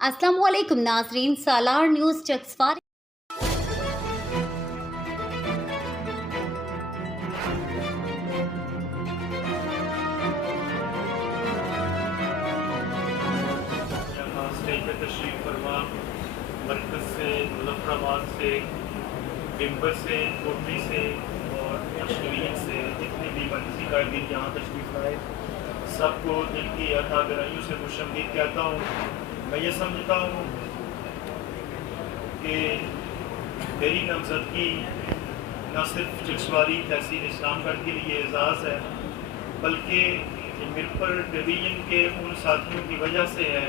अस्सलामुअलैकुम नाज़रीन, सालार न्यूज़ चक्सवार यहाँ स्टेज पे तशरीफ़ फरमा मरकज़ से, मुज़फ़्फ़राबाद से, टिम्बर से, कोटली से और डिवीज़न से जितने भी मरकज़ी कायदीन यहाँ तशरीफ़ लाए सबको दिल की अथा गहराइयों से खुशामदीद कहता हूँ। मैं ये समझता हूँ कि मेरी नामज़दगी न सिर्फ चक्सवारी तहसील इस्लामगढ़ के लिए एजाज़ है बल्कि मिरपुर डिवीज़न के उन साथियों की वजह से है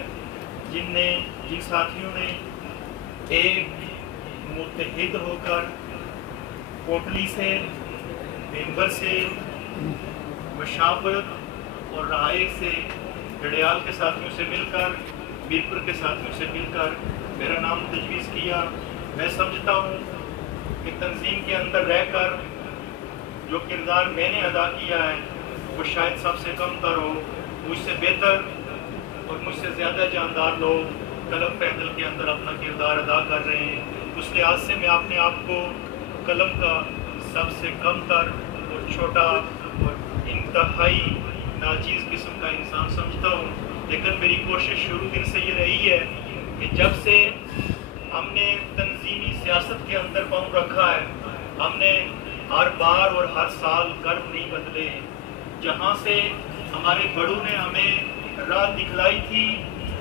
जिन साथियों ने एक मुत्तहिद होकर कोटली से, मेंबर से, मशावरत और रहाए से, गड़ियाल के साथियों से मिलकर, मीरपुर के साथियों से मिलकर मेरा नाम तजवीज़ किया। मैं समझता हूँ कि तंजीम के अंदर रहकर जो किरदार मैंने अदा किया है वो शायद सबसे कम तर हो। मुझसे बेहतर और मुझसे ज़्यादा जानदार लोग कलम पैदल के अंदर अपना किरदार अदा कर रहे हैं। उस लिहाज से मैं अपने आप को कलम का सबसे कम तर और छोटा और इंतहाई नाचीज़ किस्म का इंसान समझता हूँ। लेकिन मेरी कोशिश शुरू दिन से ये रही है कि जब से हमने तंजीमी सियासत के अंदर पाँव रखा है हमने हर बार और हर साल कर्म नहीं बदले। जहाँ से हमारे बड़ों ने हमें राह दिखलाई थी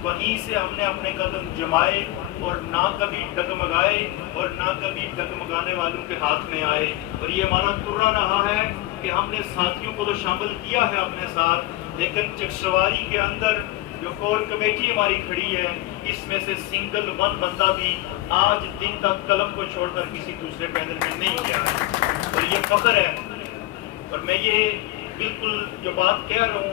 वहीं से हमने अपने कदम जमाए और ना कभी डगमगाए और ना कभी डगमगाने वालों के हाथ में आए। और ये हमारा तुर्रा रहा है कि हमने साथियों को तो शामिल किया है अपने साथ, लेकिन चक्सवारी के अंदर जो कोर कमेटी हमारी खड़ी है इसमें से सिंगल वन बंदा भी आज दिन तक कलम को छोड़कर किसी दूसरे पैनल में नहीं गया है और ये फख्र है। और मैं ये बिल्कुल जो बात कह रहा हूँ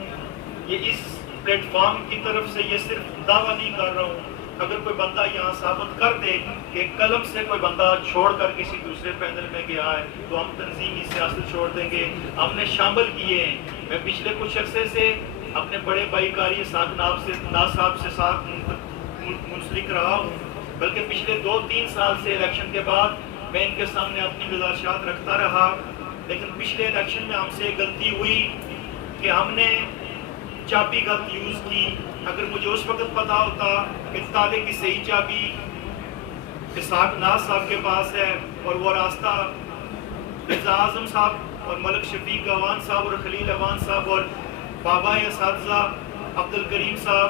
ये इस प्लेटफॉर्म की तरफ से ये सिर्फ दावा नहीं कर रहा हूँ। अगर कोई बंदा यहाँ साबित कर दे कि कलम से कोई बंदा छोड़कर किसी दूसरे पैनल में गया है तो हम तंजीमी सियासत छोड़ देंगे। हमने शामिल किए हैं। मैं पिछले कुछ अरसे से अपने बड़े भाई कारी साहब से साथ मुंसलिक रहा हूँ, बल्कि पिछले 2-3 साल से इलेक्शन के बाद मैं इनके सामने अपनी गुजारिशात रखता रहा। लेकिन पिछले इलेक्शन में हमसे गलती हुई कि हमने चाबी गलत यूज़ की। अगर मुझे उस वक्त पता होता कि ताले की सही चाबी इसाक नाज साहब के पास है और वो रास्ता मिर्ज़ा आज़म साहब और मलिक शफीक अवान साहब और खलील अवान साहब और बाबा असातिज़ा अब्दुल करीम साहब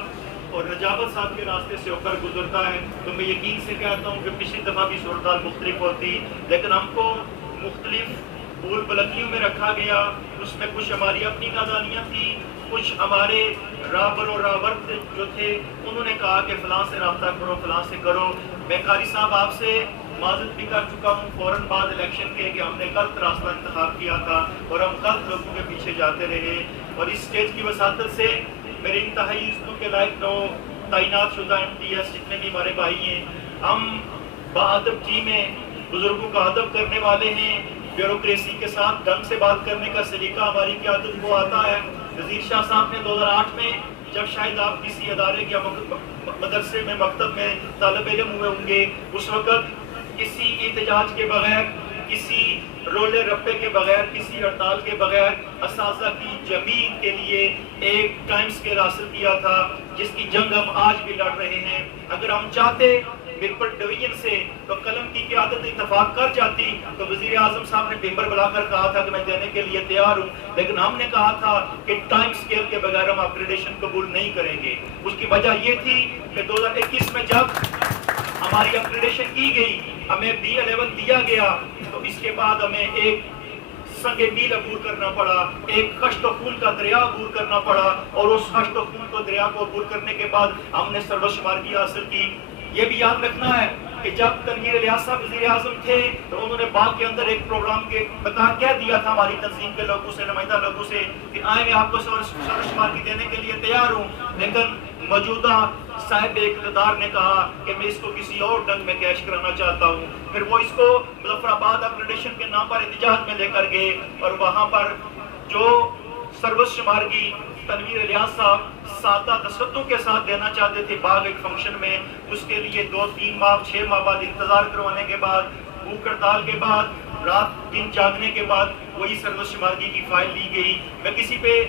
और नजाबत साहब के रास्ते से होकर गुजरता है तो मैं यकीन से कहता हूँ कि पिछली दफ़ा भी सूरत मुख्तलिफ होती, लेकिन हमको मुख्तलिफ बोल बलकियों में रखा गया। उसमें कुछ हमारी अपनी नादानियाँ थी, कुछ हमारे राबर और रावर्त जो थे उन्होंने कहा कि फ़लाँ से रब्ता करो, फ़लाँ से करो। मैं कारी साहब आपसे माज़रत भी कर चुका हूँ फ़ौरन बाद इलेक्शन के कि हमने गलत रास्ता इंतखाब किया था और हम गलत लोगों के पीछे जाते रहे। और इस स्टेज की वसातत से मेरे इंतहाई इज्जतों के लायक तैनात शुदा MTS जितने भी हमारे भाई हैं, हम बाअदब टीमें बुजुर्गों का अदब करने वाले हैं। ब्यूरोक्रेसी के साथ ढंग से बात करने का सलीका हमारी क़यादत को आता है। वज़ीर शाह साहब ने 2008 में जब शायद आप किसी अदारे या मदरसे में मकतब में तालिब इल्म हुए होंगे, उस वक़्त किसी एहतजाज के बगैर, किसी रोले रप्पे के बगैर, किसी हड़ताल के बगैर असातिज़ा की ज़मीन के लिए एक टाइम स्केल हासिल किया था जिसकी जंग हम आज भी लड़ रहे हैं। अगर हम चाहते मिरपुर डिवीजन से तो कलम की क़यादत इत्तफाक कर जाती तो वज़ीर आज़म साहब ने टिम्बर बुलाकर कहा था कि मैं देने के लिए तैयार हूँ, लेकिन हमने कहा था कि टाइम स्केल के बगैर हम अपग्रेडेशन कबूल नहीं करेंगे। उसकी वजह ये थी कि 2021 में जब हमारी अपग्रेडेशन की गई, हमें B11 दिया गया तो इसके बाद हमें एक संगे मील अबूर करना पड़ा, एक कश्त फूल का दरिया अबूर करना पड़ा और उस कश्त फूल को दरिया को अबूर करने के बाद हमने सर्वशुमारगी हासिल की। ये भी याद रखना है कि जब तनवीर इलियास साहब वज़ीर आज़म थे तो उन्होंने बाग के अंदर एक प्रोग्राम के कह दिया था हमारी तंजीम के लोगों से, नुमाइंदा लोगों से कि आए मैं आपको सर्वशुमारगी देने के लिए तैयार हूँ, लेकिन मौजूदा साहिब इक़्तिदार ने कहा कि मैं इसको किसी और ढंग में कैश कराना चाहता हूँ। फिर वो इसको मुज़फ़्फ़राबाद अपग्रेडेशन के नाम पर एहतजाज में लेकर गए और वहाँ पर जो सर्वशुमारगी तनवीर इलियास साहब سادہ دستوں کے ساتھ دینا چاہتے تھے باغ ایک فنکشن میں. اس کے لیے 2-3 ماہ 6 ماہ بعد انتظار کروانے کے بعد، بھوک ہڑتال کے بعد، رات دن جاگنے کے بعد وہی سروس شمارگی کی فائل لی گئی. میں کسی پہ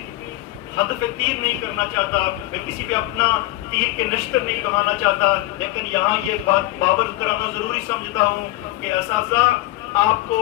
ہدف تیر نہیں کرنا چاہتا، میں کسی پہ اپنا تیر کے نشتر نہیں کہانا چاہتا، لیکن یہاں یہ بات باور کرانا ضروری سمجھتا ہوں کہ اساتذہ آپ کو،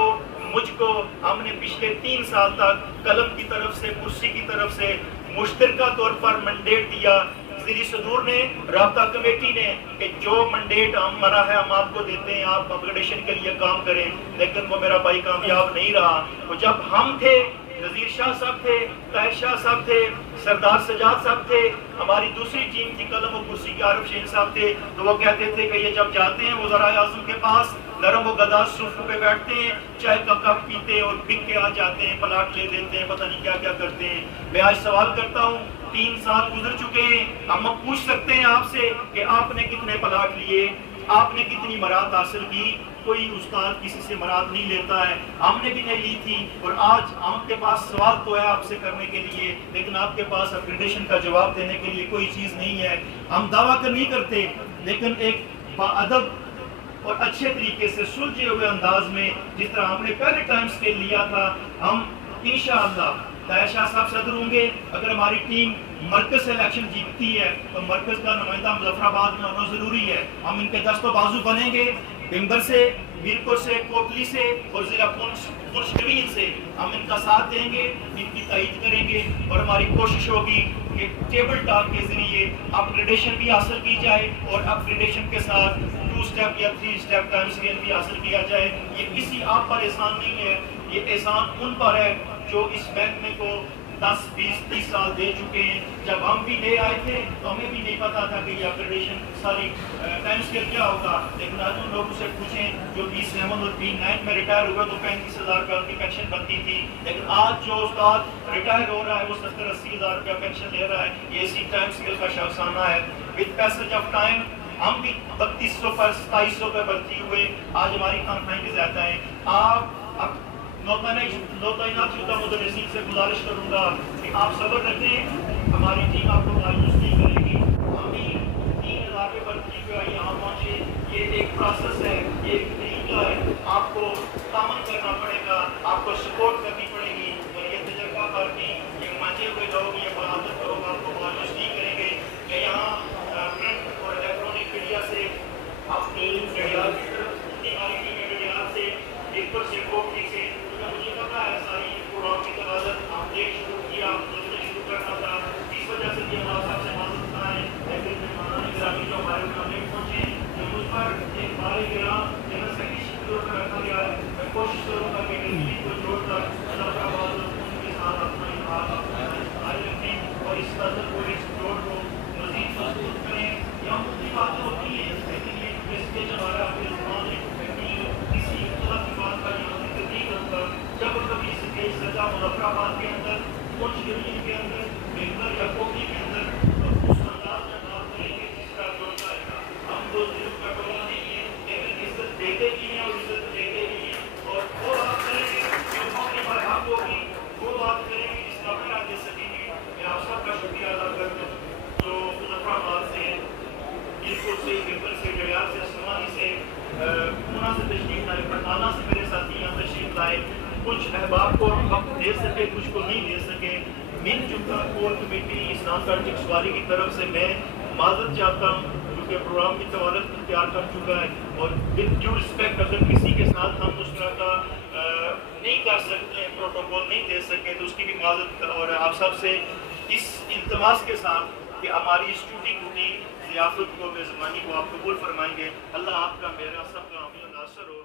مجھ کو، ہم نے پچھلے 3 سال تک قلم کی طرف سے، کرسی کی طرف سے مشترکہ طور پر منڈیٹ دیا. وزیر صدور نے، رابطہ کمیٹی نے، کہ جو منڈیٹ ہمارا ہے ہم آپ کو دیتے ہیں، آپ اپگریڈیشن کے لیے کام کریں. لیکن وہ میرا بھائی کامیاب نہیں رہا. وہ جب ہم تھے، نذیر شاہ صاحب تھے، طاہر شاہ صاحب تھے، سردار سجاد صاحب تھے، ہماری دوسری ٹیم تھی قلم و کرسی کے عارف شہین صاحب تھے، تو وہ کہتے تھے کہ یہ جب جاتے ہیں وزرائے اعظم کے پاس، نرم و گداز صوفوں پہ بیٹھتے ہیں، چائے کا کپ پیتے اور بک کے آ جاتے ہیں، پلاٹ لے دیتے ہیں، پتہ نہیں کیا کیا کرتے ہیں. میں آج سوال کرتا ہوں، 3 سال گزر چکے ہیں، ہم پوچھ سکتے ہیں آپ سے کہ آپ نے کتنے پلاٹ لیے، آپ نے کتنی مراد حاصل کی؟ کوئی استاد کسی سے مراد نہیں لیتا ہے. ہم نے بھی نہیں لی تھی، اور آج ہم کے پاس سوال تو ہے آپ سے کرنے کے لیے، لیکن آپ کے پاس اپگریڈیشن کا جواب دینے کے لیے کوئی چیز نہیں ہے. ہم دعویٰ کر نہیں کرتے، لیکن ایک باادب اور اچھے طریقے سے سلجھے ہوئے انداز میں، جس طرح ہم نے پہلے ٹائم اسکیل لیا تھا، ہم انشاءاللہ طاہر شاہ صاحب صدر ہوں گے. اگر ہماری ٹیم مرکز سے الیکشن جیتتی ہے تو مرکز کا نمائندہ مظفر آباد میں ہونا ضروری ہے. ہم ان کے دست و بازو بنیں گے. بمبر سے، میرپور سے، کوٹلی سے اور ضلع پونچھ ڈویژن سے ہم ان کا ساتھ دیں گے، ان کی تائید کریں گے، اور ہماری کوشش ہوگی کہ ٹیبل ٹاک کے ذریعے اپگریڈیشن بھی حاصل کی جائے، اور اپگریڈیشن کے ساتھ 2 اسٹیپ یا 3 اسٹیپ ٹائم اسکیل بھی حاصل کیا جائے. یہ کسی آپ پر احسان نہیں ہے، یہ احسان ان پر ہے جو اس محکمے کو 10 20 30 سال دے چکے ہیں. جب ہم بھی لے آئے تھے تو ہمیں بھی نہیں پتا تھا کہ یہ اپگریڈیشن ساری ٹائم اسکیل کیا ہوگا. لیکن آج ان لوگوں سے پوچھیں جو B7 اور B9 میں ریٹائر ہوئے تو 35,000 روپے ان کی پینشن بنتی تھی، لیکن آج جو استاد ریٹائر ہو رہا ہے وہ 70-80,000 روپے پینشن لے رہا ہے. یہ اسی ٹائم اسکیل کا شاخسانہ ہے. وتھ پیسج آف ٹائم ہم بھی 3200 پر 2700 پہ بھرتی ہوئے آج ہماری تنخواہیں بھی زیادہ ہیں. آپ نوتعینات شدہ مدرسین سے گزارش کروں گا کہ آپ صبر رکھیں، ہماری ٹیم آپ کو مایوس نہیں کرے گی. ہم بھی 3000 پہ بھرتی ہوئے یہاں پہنچے. یہ ایک پروسیس ہے، یہ ایک طریقہ ہے. آپ کو تعاون کرنا پڑے گا، آپ کو سپورٹ کرنی پڑے گی، اور یہ تجربہ کار کی یہ منجے ہوئے لوگ، یہ بہادر لوگ آپ کو مایوس نہیں کریں گے. کہ یہاں پرنٹ اور الیکٹرانک میڈیا سے اپنی گھڑیال کی طرف، ہماری ٹیم گھڑیال سے، میرپور سے، کوٹلی سے، مجھے پتا ہے ساری پروگرام کی تبادلت ہم نے شروع کیا، شروع کرنا تھا. اس وجہ سے بھی ہمارا صاحب سے معذرت کرنا ہے، لیکن مہمان گرامی جو ہمارے یہاں نہیں پہنچے، جو مجھ پر ایک بار گرام جنرل سیکرٹری شکل پر رکھا گیا ہے. میں کوشش کروں گا کہ ڈسپلین کو جوڑ کر مظفر آباد ان کے ساتھ اپنا اتحاد رکھیں، اور اس قدر کو، اس جوڑ کو مزید مضبوط کریں. یہاں مختلف باتیں ہوتی ہیں، لیکن یہ میسیج ہمارا اپنے زبان ہے کہ کسی اختلاف کی بات کا یہاں ذکر نہیں کرتا. جب کبھی اسٹیج سجا مظفر آباد کے اندر، پونچھ ڈویژن کے اندر، بنگل یا کوٹلی کے اندر، تو اس انداز میں بات کریں گے جس طرح جوڑتا ہے. ہم تو صرف کٹولا نہیں ہیں، لیکن عزت دیتے بھی ہیں اور عزت دیتے بھی ہیں. اور وہ بات کریں گے جو موقع پر حق ہوگی، وہ بات کریں گے جس کا پیرا دے سکیں گے. میں آپ سب کا شکریہ ادا کرتا ہوں جو مظفر آباد سے، میرپور سے، بنگل سے، گھڑیال سے، سمانی سے، پونا سے تشریف لائے، برطانہ سے میرے ساتھی یہاں تشریف لائے. کچھ احباب کو وقت دے سکے، کچھ کو نہیں دے سکے. مل جل کر کور کمیٹی اسلام گڑھ چکسواری کی طرف سے میں معذرت چاہتا ہوں، کیونکہ پروگرام کی طوالت اختیار کر چکا ہے، اور ود ڈیو رسپیکٹ اگر کسی کے ساتھ ہم اس طرح کا نہیں کر سکتے، پروٹوکول نہیں دے سکے، تو اس کی بھی معذرت. اور آپ سب سے اس التماس کے ساتھ کہ ہماری اس ٹوٹی پھوٹی ضیافت کو، میزبانی کو آپ قبول فرمائیں گے. اللہ آپ کا، میرا، سب کا حامی و ناصر ہو.